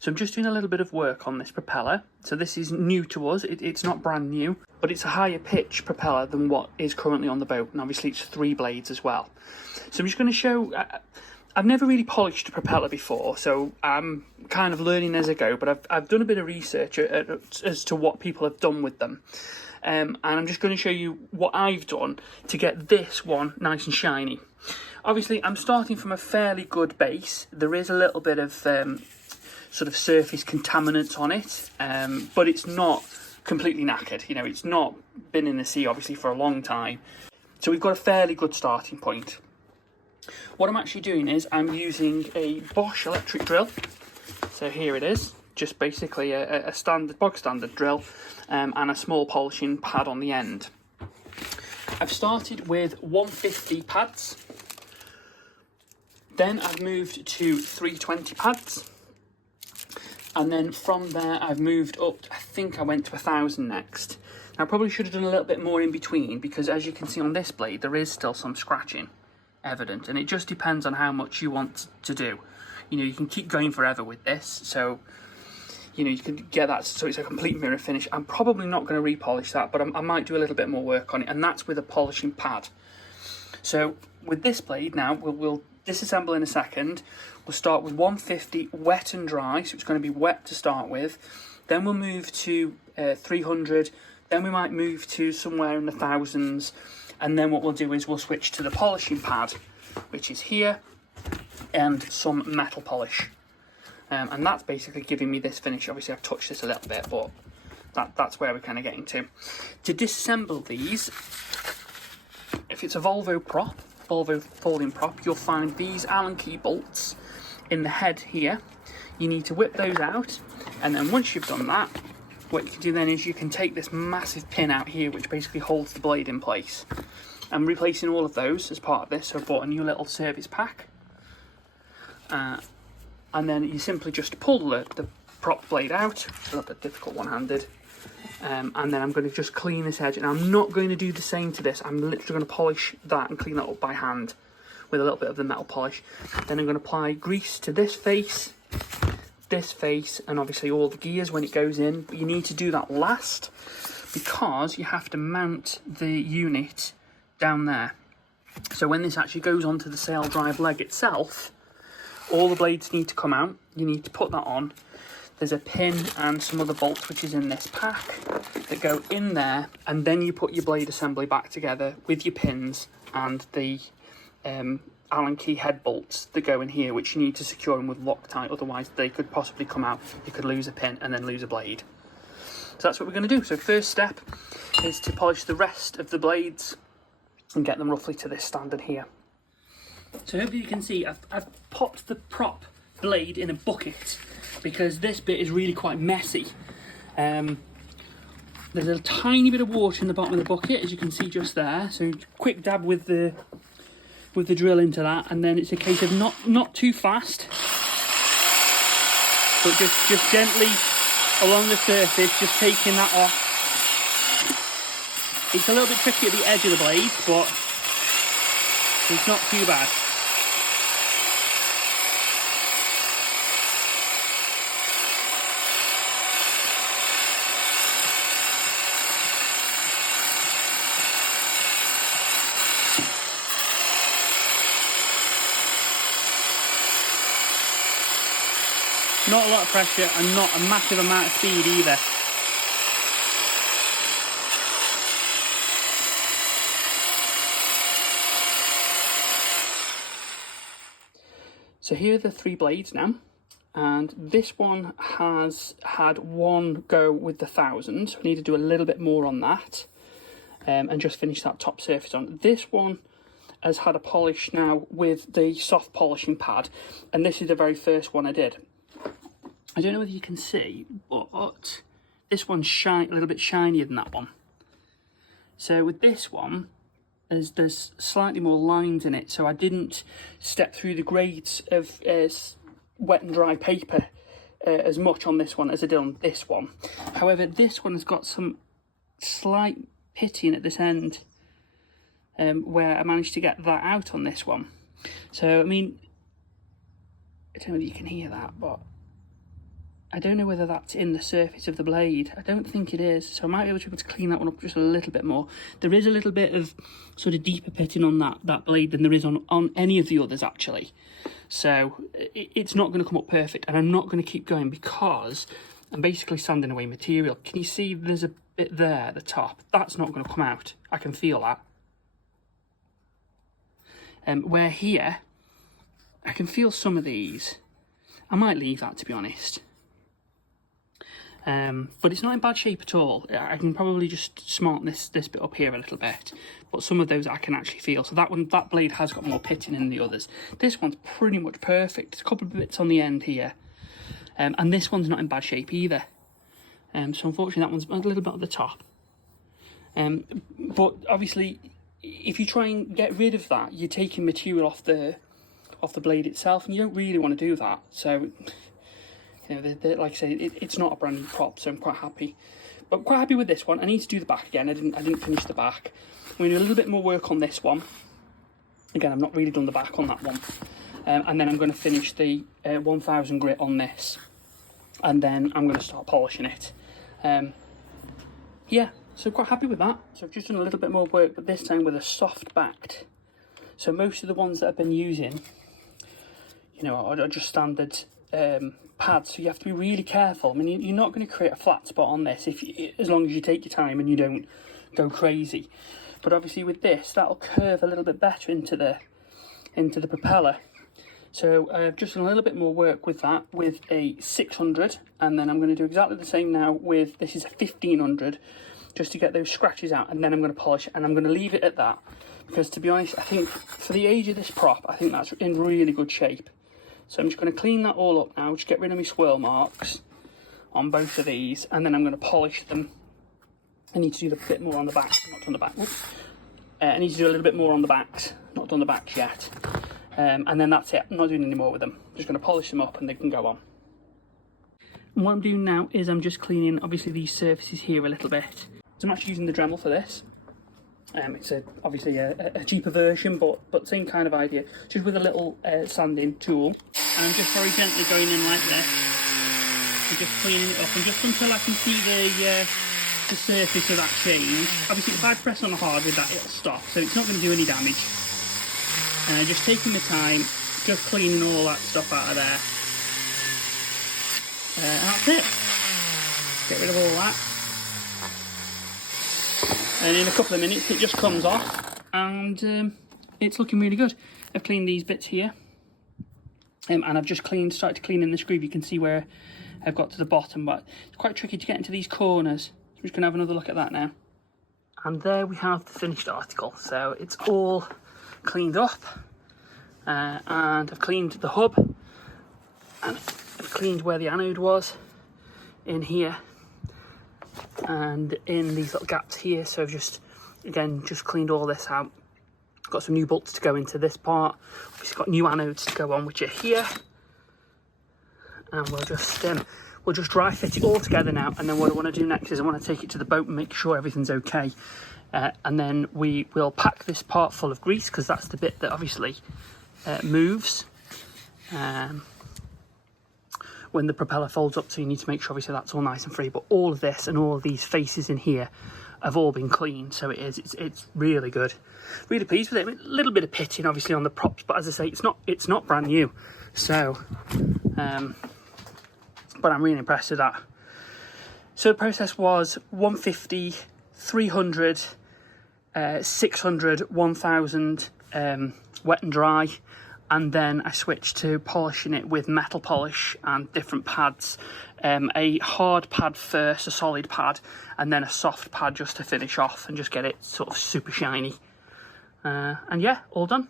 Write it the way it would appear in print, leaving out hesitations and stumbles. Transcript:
So I'm just doing a little bit of work on this propeller. So this is new to us, it's not brand new, but it's a higher pitch propeller than what is currently on the boat, and obviously it's 3 blades as well. So I'm just going to show, I've never really polished a propeller before, so I'm kind of learning as I go, but I've done a bit of research as to what people have done with them. And I'm just going to show you what I've done to get this one nice and shiny. Obviously, I'm starting from a fairly good base. There is a little bit of sort of surface contaminants on it, but it's not completely knackered. You know, it's not been in the sea, obviously, for a long time. So we've got a fairly good starting point. What I'm actually doing is I'm using a Bosch electric drill. So here it is, just basically a standard, bog standard drill, and a small polishing pad on the end. I've started with 150 pads. Then I've moved to 320 pads. And then from there I've moved up, I think I went to 1,000 next. Now I probably should have done a little bit more in between, because as you can see on this blade, there is still some scratching evident, and it just depends on how much you want to do. You know, you can keep going forever with this, so you know, you can get that so it's a complete mirror finish. I'm probably not going to repolish that, but I might do a little bit more work on it, and that's with a polishing pad. So with this blade now, we'll disassemble in a second. We'll start with 150 wet and dry, so it's going to be wet to start with. Then we'll move to 300, then we might move to somewhere in the thousands, and then what we'll do is we'll switch to the polishing pad, which is here, and some metal polish. And that's basically giving me this finish. Obviously I've touched this a little bit, but that's where we're kind of getting to. To disassemble these, if it's a Volvo folding prop, you'll find these Allen key bolts in the head here. You need to whip those out, and then once you've done that, what you can do then is you can take this massive pin out here, which basically holds the blade in place. I'm replacing all of those as part of this, so I bought a new little service pack. And then you simply just pull the prop blade out. A little bit difficult one-handed. And then I'm going to just clean this edge, and I'm not going to do the same to this. I'm literally going to polish that and clean that up by hand with a little bit of the metal polish. Then I'm going to apply grease to this face, and obviously all the gears when it goes in. But you need to do that last, because you have to mount the unit down there. So when this actually goes onto the sail drive leg itself, all the blades need to come out. You need to put that on. There's a pin and some other bolts which is in this pack that go in there, and then you put your blade assembly back together with your pins and the Allen key head bolts that go in here, which you need to secure them with Loctite, otherwise they could possibly come out. You could lose a pin and then lose a blade. So that's what we're going to do. So first step is to polish the rest of the blades and get them roughly to this standard here. So hopefully you can see I've popped the prop blade in a bucket, because this bit is really quite messy. There's a tiny bit of water in the bottom of the bucket, as you can see just there. So quick dab with the drill into that, and then it's a case of not too fast, but just gently along the surface, just taking that off. It's a little bit tricky at the edge of the blade, but it's not too bad. Not a lot of pressure and not a massive amount of speed either. So here are the 3 blades now, and this one has had one go with the 1000. We need to do a little bit more on that, and just finish that top surface on. This one has had a polish now with the soft polishing pad, and this is the very first one I did. I don't know whether you can see, but this one's a little bit shinier than that one. So with this one, there's slightly more lines in it, so I didn't step through the grades of wet and dry paper as much on this one as I did on this one. However, this one has got some slight pitting at this end, where I managed to get that out on this one. So, I mean, I don't know whether you can hear that, but I don't know whether that's in the surface of the blade. I don't think it is, so I might be able to clean that one up just a little bit more. There is a little bit of sort of deeper pitting on that blade than there is on any of the others, actually. So it's not going to come up perfect, and I'm not going to keep going because I'm basically sanding away material. Can you see there's a bit there at the top? That's not going to come out. I can feel that. Where here, I can feel some of these. I might leave that, to be honest. But it's not in bad shape at all. I can probably just smarten this bit up here a little bit, but some of those I can actually feel. So that blade has got more pitting than the others. This one's pretty much perfect. There's a couple of bits on the end here, and this one's not in bad shape either. So unfortunately that one's a little bit at the top. But obviously, if you try and get rid of that, you're taking material off the blade itself, and you don't really want to do that. So, you know, like I say, it's not a brand new prop, so I'm quite happy. But quite happy with this one. I need to do the back again. I didn't finish the back. I'm going to do a little bit more work on this one. Again, I've not really done the back on that one. And then I'm going to finish the 1000 grit on this, and then I'm going to start polishing it. Yeah, so quite happy with that. So I've just done a little bit more work, but this time with a soft backed. So most of the ones that I've been using, you know, are just standard pads, so you have to be really careful. I mean, you're not going to create a flat spot on this as long as you take your time and you don't go crazy. But obviously with this, that'll curve a little bit better into the propeller. So I've just done a little bit more work with that with a 600, and then I'm going to do exactly the same now with, this is a 1500, just to get those scratches out, and then I'm going to polish it, and I'm going to leave it at that, because to be honest, I think for the age of this prop, I think that's in really good shape. So I'm just going to clean that all up now, just get rid of my swirl marks on both of these, and then I'm going to polish them. I need to do a bit more on the back, not done the back. I need to do a little bit more on the backs, not done the backs yet. And then that's it. I'm not doing any more with them. I'm just going to polish them up and they can go on. And what I'm doing now is I'm just cleaning, obviously, these surfaces here a little bit. So I'm actually using the Dremel for this. It's obviously a cheaper version, but same kind of idea. Just with a little sanding tool. And I'm just very gently going in like this. And just cleaning it up. And just until I can see the surface of that change. Obviously, if I press on hard with that, it'll stop. So it's not going to do any damage. Just taking the time, just cleaning all that stuff out of there. And that's it. Get rid of all that. And in a couple of minutes it just comes off, and it's looking really good. I've cleaned these bits here. And I've just started cleaning this groove. You can see where I've got to the bottom, but it's quite tricky to get into these corners. So we're just going to have another look at that now. And there we have the finished article. So it's all cleaned up, and I've cleaned the hub, and I've cleaned where the anode was in here and in these little gaps here. So I've just cleaned all this out. Got some new bolts to go into this part. Obviously got new anodes to go on, which are here, and we'll just dry fit it all together now. And then what I want to do next is I want to take it to the boat and make sure everything's okay. And then we will pack this part full of grease, because that's the bit that obviously moves when the propeller folds up, so you need to make sure obviously that's all nice and free. But all of this and all of these faces in here have all been cleaned, so it's really good. Really pleased with it. A little bit of pitting obviously on the props, but as I say, it's not brand new. So but I'm really impressed with that. So the process was 150, 300, 600, 1000 wet and dry, and then I switched to polishing it with metal polish and different pads. A hard pad first, a solid pad, and then a soft pad just to finish off and just get it sort of super shiny. And yeah, all done.